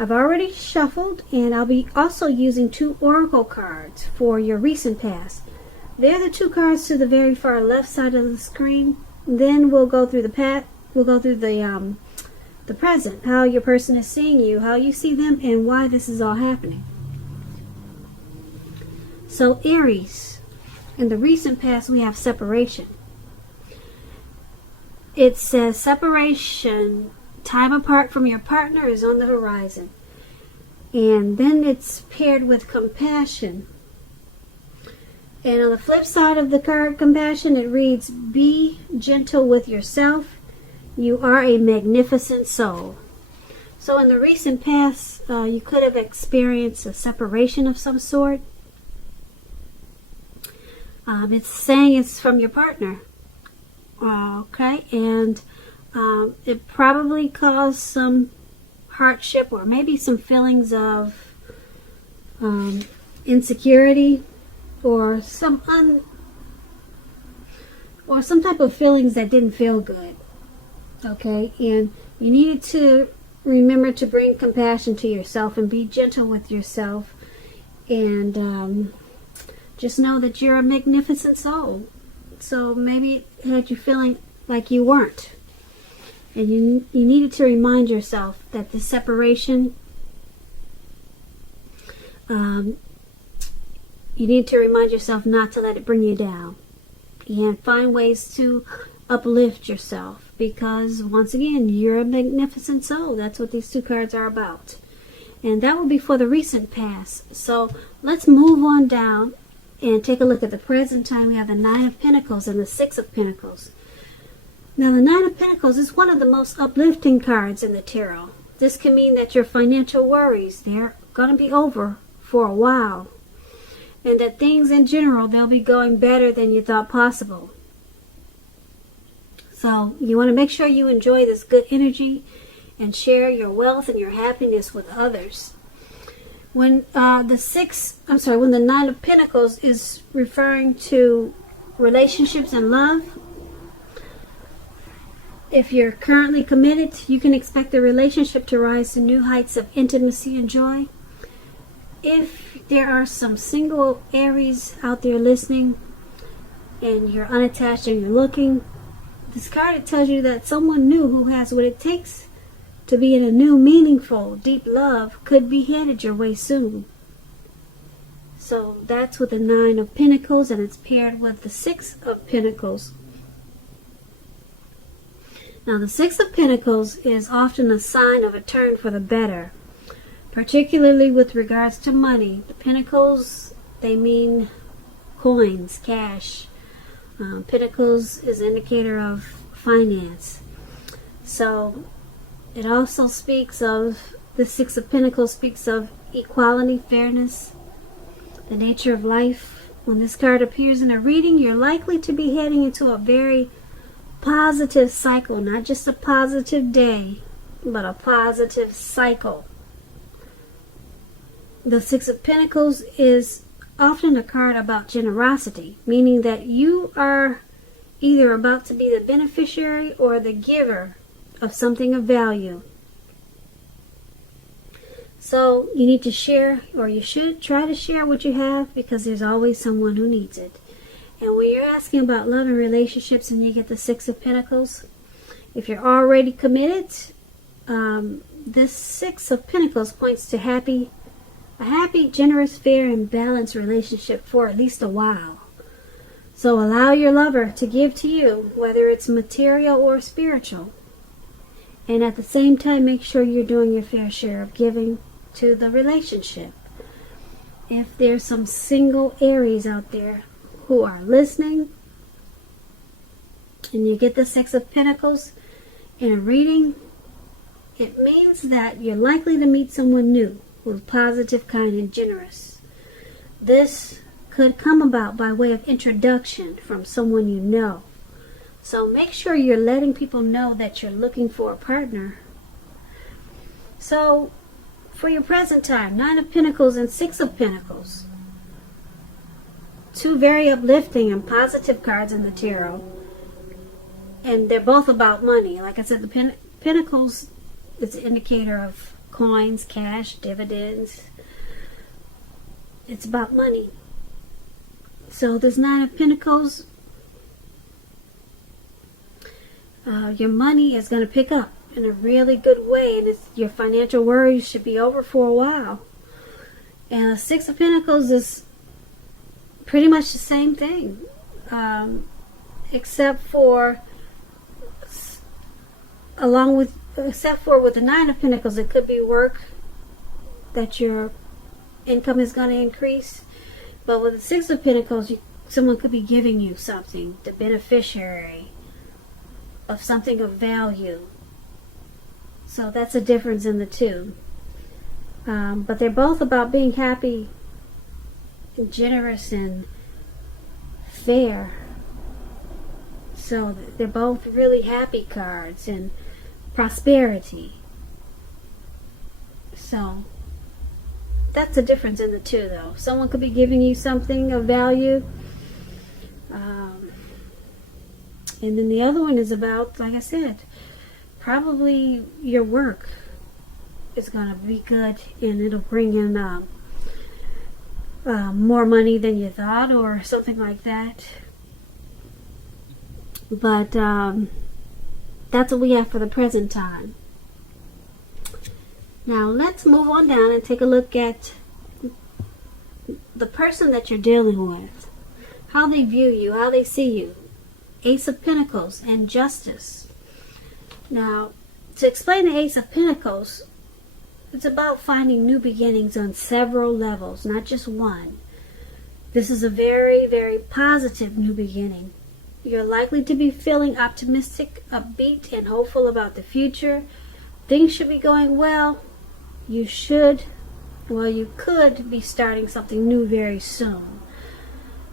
I've already shuffled, and I'll be also using 2 oracle cards for your recent past. They're the 2 cards to the very far left side of the screen. Then we'll go through the present, how your person is seeing you, how you see them, and why this is all happening. So Aries, in the recent past we have separation. It says separation, time apart from your partner is on the horizon. And then it's paired with compassion. And on the flip side of the card compassion, it reads, be gentle with yourself. You are a magnificent soul. So in the recent past, you could have experienced a separation of some sort. It's saying it's from your partner. Okay, and it probably caused some hardship or maybe some feelings of insecurity or some type of feelings that didn't feel good. Okay, and you needed to remember to bring compassion to yourself and be gentle with yourself, and just know that you're a magnificent soul. So maybe it had you feeling like you weren't. And you needed to remind yourself that the separation, you need to remind yourself not to let it bring you down. And find ways to uplift yourself. Because, once again, you're a magnificent soul. That's what these 2 cards are about. And that will be for the recent past. So let's move on down and take a look at the present time. We have the 9 of Pentacles and the 6 of Pentacles. Now, the 9 of Pentacles is one of the most uplifting cards in the tarot. This can mean that your financial worries, they're going to be over for a while. And that things in general, they'll be going better than you thought possible. So, you want to make sure you enjoy this good energy and share your wealth and your happiness with others. When when the 9 of Pentacles is referring to relationships and love, if you're currently committed, you can expect the relationship to rise to new heights of intimacy and joy. If there are some single Aries out there listening and you're unattached and you're looking, this card, it tells you that someone new who has what it takes to be in a new, meaningful, deep love could be headed your way soon. So that's with the 9 of Pentacles, and it's paired with the 6 of Pentacles. Now, the 6 of Pentacles is often a sign of a turn for the better, particularly with regards to money. The Pentacles, they mean coins, cash. Pentacles is an indicator of finance. So it also speaks of, the 6 of Pentacles speaks of equality, fairness, the nature of life. When this card appears in a reading, you're likely to be heading into a very positive cycle, not just a positive day, but a positive cycle. The 6 of Pentacles is often a card about generosity, meaning that you are either about to be the beneficiary or the giver of something of value. So you need to share, or you should try to share what you have, because there's always someone who needs it. And when you're asking about love and relationships and you get the 6 of Pentacles, if you're already committed, this 6 of Pentacles points to a happy, generous, fair, and balanced relationship for at least a while. So allow your lover to give to you, whether it's material or spiritual. And at the same time, make sure you're doing your fair share of giving to the relationship. If there's some single Aries out there who are listening, and you get the 6 of Pentacles in a reading, it means that you're likely to meet someone new who's positive, kind, and generous. This could come about by way of introduction from someone you know. So make sure you're letting people know that you're looking for a partner. So for your present time, 9 of Pentacles and 6 of Pentacles, 2 very uplifting and positive cards in the tarot, and they're both about money. Like I said, the Pentacles is an indicator of coins, cash, dividends. It's about money. So this Nine of Pentacles, your money is going to pick up in a really good way, and your financial worries should be over for a while. And the Six of Pentacles is pretty much the same thing, except for with the Nine of Pentacles, it could be work that your income is going to increase. But with the Six of Pentacles, someone could be giving you something, the beneficiary of something of value. So that's a difference in the two. But they're both about being happy and generous and fair. So they're both really happy cards and prosperity. So that's a difference in the two, though. Someone could be giving you something of value. And then the other one is about, like I said, probably your work is going to be good, and it'll bring in more money than you thought, or something like that. But that's what we have for the present time. Now let's move on down and take a look at the person that you're dealing with, how they view you, how they see you. Ace of Pentacles and Justice. Now, to explain the Ace of Pentacles, it's about finding new beginnings on several levels, not just one. This is a very, very positive new beginning. You're likely to be feeling optimistic, upbeat, and hopeful about the future. Things should be going well. You could be starting something new very soon.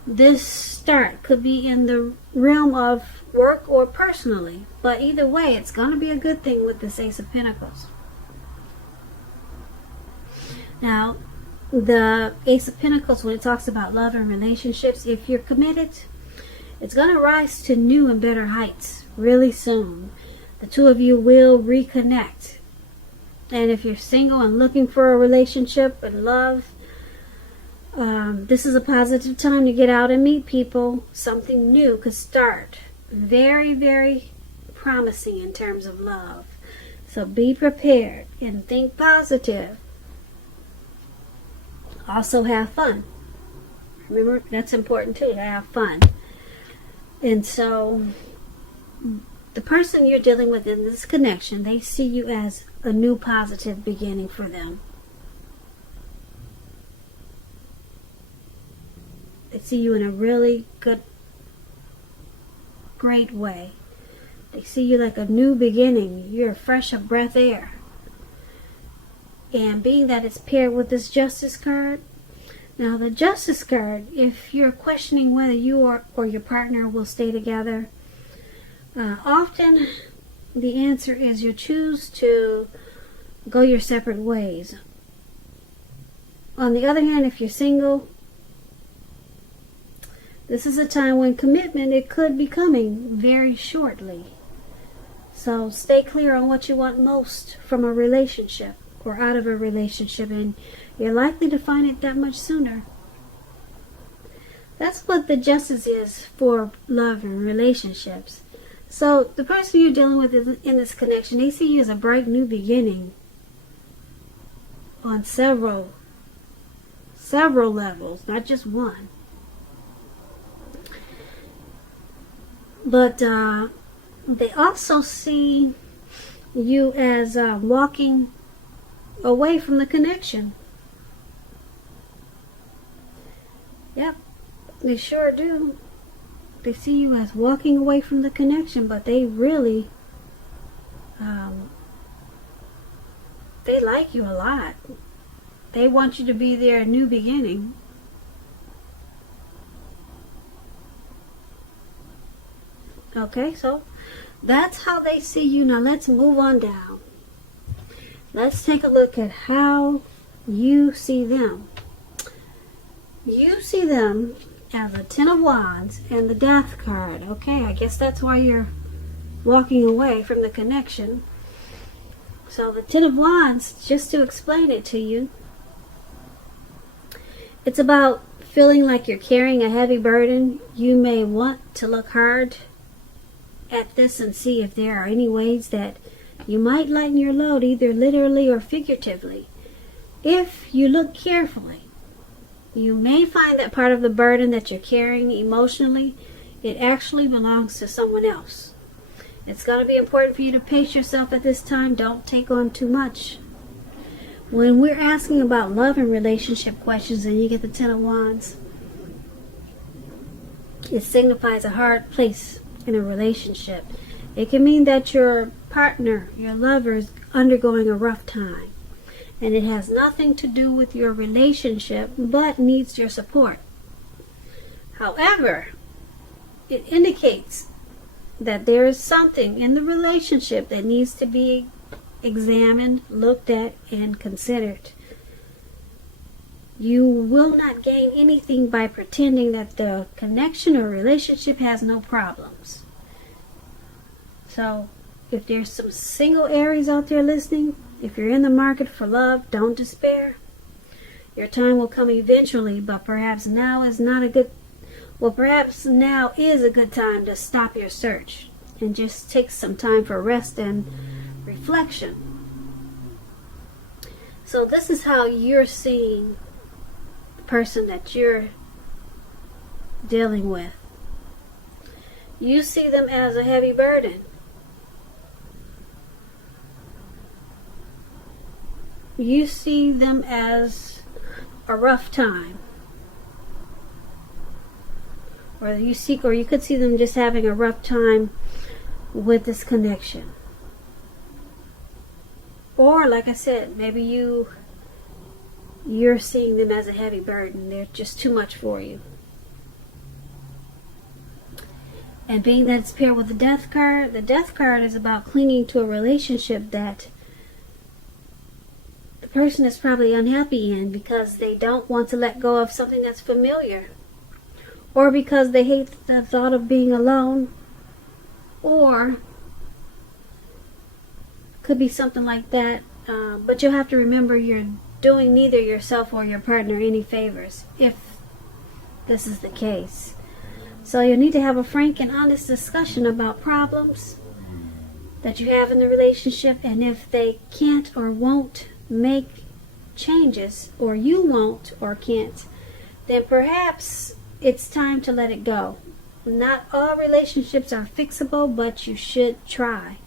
This start could be in the realm of work or personally, but either way, it's going to be a good thing with this Ace of Pentacles. Now, the Ace of Pentacles, when it talks about love and relationships, if you're committed, it's going to rise to new and better heights really soon. The two of you will reconnect. And if you're single and looking for a relationship and love, this is a positive time to get out and meet people. Something new could start. Very, very promising in terms of love. So be prepared and think positive. Also have fun. Remember, that's important too, to have fun. And so the person you're dealing with in this connection, they see you as a new positive beginning for them. They see you in a really good, great way. They see you like a new beginning. You're a fresh of breath air. And being that it's paired with this Justice card, now the Justice card, if you're questioning whether you or your partner will stay together, often the answer is you choose to go your separate ways. On the other hand, if you're single, this is a time when commitment, it could be coming very shortly. So stay clear on what you want most from a relationship or out of a relationship, and you're likely to find it that much sooner. That's what the Justice is for love and relationships. So the person you're dealing with in this connection, they see you as a bright new beginning on several levels, not just one. But they also see you as walking away from the connection. Yep, they sure do. They see you as walking away from the connection, but they really, they like you a lot. They want you to be their new beginning. Okay, so that's how they see you. Now let's move on down. Let's take a look at how you see them. You see them as a Ten of Wands and the Death card. Okay, I guess that's why you're walking away from the connection. So the Ten of Wands, just to explain it to you, it's about feeling like you're carrying a heavy burden. You may want to look hard at this and see if there are any ways that you might lighten your load, either literally or figuratively. If you look carefully, you may find that part of the burden that you're carrying emotionally, it actually belongs to someone else. It's going to be important for you to pace yourself at this time. Don't take on too much. When we're asking about love and relationship questions and you get the Ten of Wands, it signifies a hard place in a relationship. It can mean that your partner, your lover, is undergoing a rough time. And it has nothing to do with your relationship, but needs your support. However, it indicates that there is something in the relationship that needs to be examined, looked at, and considered. You will not gain anything by pretending that the connection or relationship has no problems. So, if there's some single Aries out there listening, if you're in the market for love, don't despair. Your time will come eventually, but perhaps now is a good time to stop your search and just take some time for rest and reflection. So this is how you're seeing the person that you're dealing with. You see them as a heavy burden. You see them as a rough time. Or you could see them just having a rough time with this connection. Or, like I said, maybe you're seeing them as a heavy burden. They're just too much for you. And being that it's paired with the Death card is about clinging to a relationship that the person is probably unhappy in because they don't want to let go of something that's familiar. Or because they hate the thought of being alone. Or could be something like that. But you'll have to remember you're doing neither yourself or your partner any favors if this is the case. So you'll need to have a frank and honest discussion about problems that you have in the relationship, and if they can't or won't make changes, or you won't or can't, then perhaps it's time to let it go. Not all relationships are fixable, but you should try.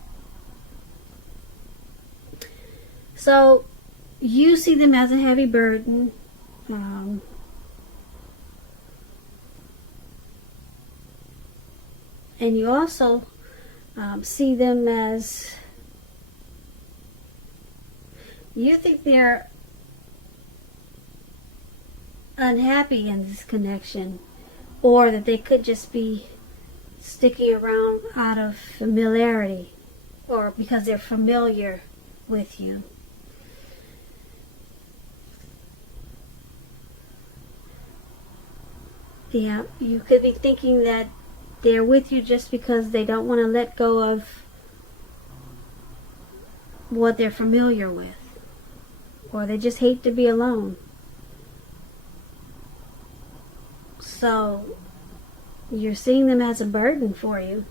So you see them as a heavy burden. And you also see them as, you think they're unhappy in this connection, or that they could just be sticking around out of familiarity, or because they're familiar with you. Yeah, you could be thinking that they're with you just because they don't want to let go of what they're familiar with, or they just hate to be alone. So you're seeing them as a burden for you.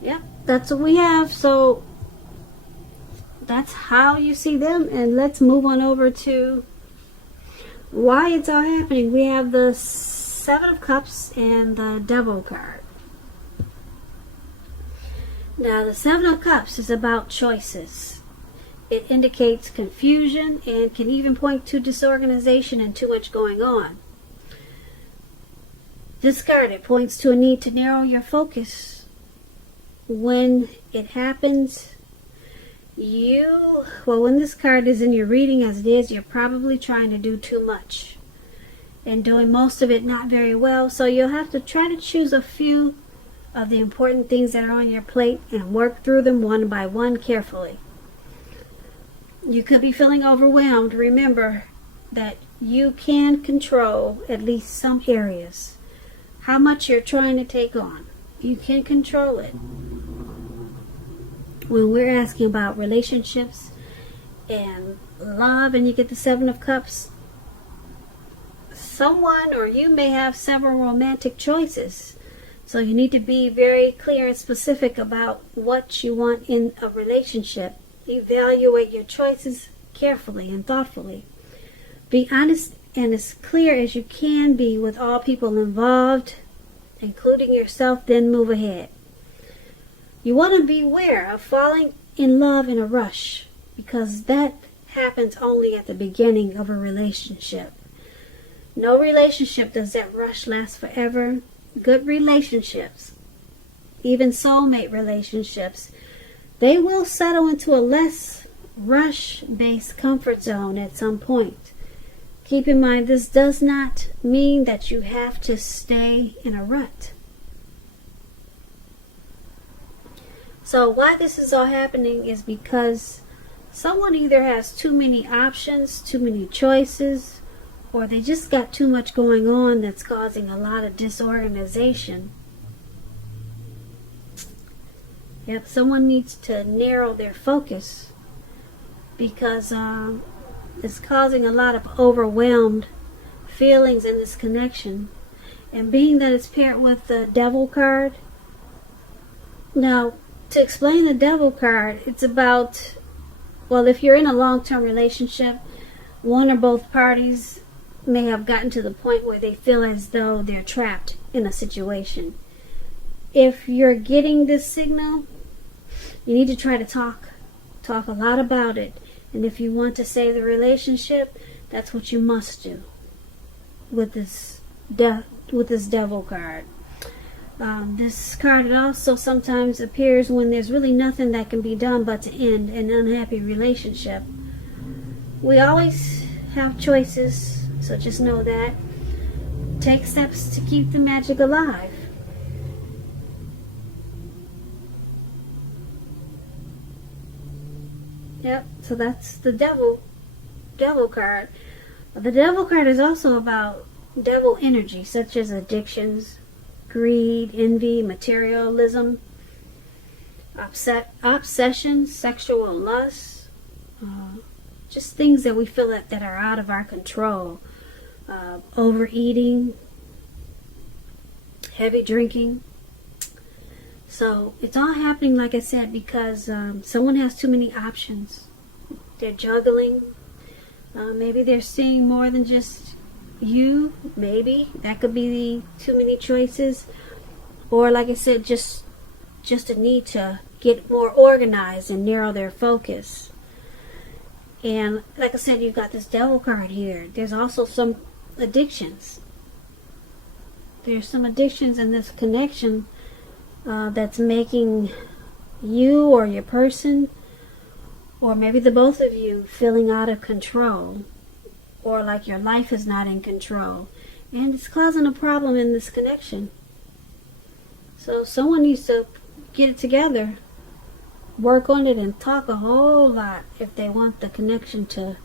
Yep, that's what we have. So that's how you see them. And let's move on over to why it's all happening. We have the Seven of Cups and the Devil card. Now, the Seven of Cups is about choices. It indicates confusion and can even point to disorganization and too much going on. This card, it points to a need to narrow your focus. When it happens, when this card is in your reading as it is, you're probably trying to do too much and doing most of it not very well. So you'll have to try to choose a few of the important things that are on your plate and work through them one by one carefully. You could be feeling overwhelmed. Remember that you can control at least some areas. How much you're trying to take on, you can control it. when we're asking about relationships and love, and you get the Seven of Cups, someone or you may have several romantic choices. So you need to be very clear and specific about what you want in a relationship. Evaluate your choices carefully and thoughtfully. Be honest and as clear as you can be with all people involved, including yourself, then move ahead. You want to beware of falling in love in a rush, because that happens only at the beginning of a relationship. No relationship does that rush last forever. Good relationships, even soulmate relationships, they will settle into a less rush-based comfort zone at some point. Keep in mind, this does not mean that you have to stay in a rut. So why this is all happening is because someone either has too many options, too many choices, or they just got too much going on that's causing a lot of disorganization. Yep, someone needs to narrow their focus, because it's causing a lot of overwhelmed feelings in this connection. And being that it's paired with the Devil card, now to explain the Devil card, it's about, well, if you're in a long-term relationship, one or both parties may have gotten to the point where they feel as though they're trapped in a situation. If you're getting this signal, you need to try to talk a lot about it. And if you want to save the relationship, that's what you must do with this Devil card. This card also sometimes appears when there's really nothing that can be done but to end an unhappy relationship. We always have choices, so just know that. Take steps to keep the magic alive. Yep, so that's the Devil card. The Devil card is also about devil energy, such as addictions, greed, envy, materialism, obsession, sexual lust, just things that we feel that are out of our control. Overeating, heavy drinking. So it's all happening, like I said, because someone has too many options. They're juggling. Maybe they're seeing more than just you. Maybe that could be the too many choices. Or, like I said, just a need to get more organized and narrow their focus. And like I said, you've got this Devil card here. There's also some addictions. There's some addictions in this connection that's making you or your person, or maybe the both of you, feeling out of control, or like your life is not in control, and it's causing a problem in this connection. So someone needs to get it together, work on it, and talk a whole lot if they want the connection to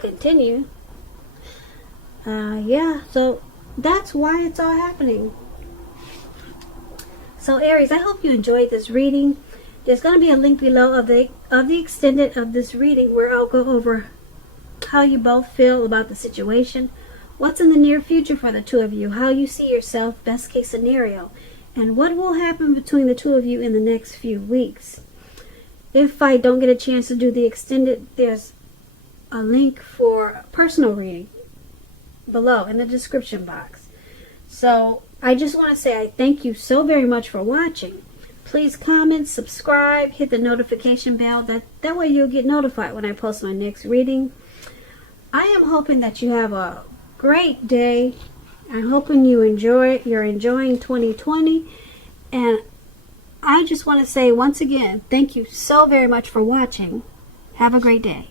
continue. Yeah, so that's why it's all happening. So Aries, I hope you enjoyed this reading. There's going to be a link below of the extended of this reading, where I'll go over how you both feel about the situation, what's in the near future for the two of you, how you see yourself, best case scenario, and what will happen between the two of you in the next few weeks. If I don't get a chance to do the extended, there's a link for a personal reading below in the description box. So I just want to say I thank you so very much for watching. Please comment, subscribe, hit the notification bell. That way you'll get notified when I post my next reading. I am hoping that you have a great day. I'm hoping you're enjoying 2020. And I just want to say once again, thank you so very much for watching. Have a great day.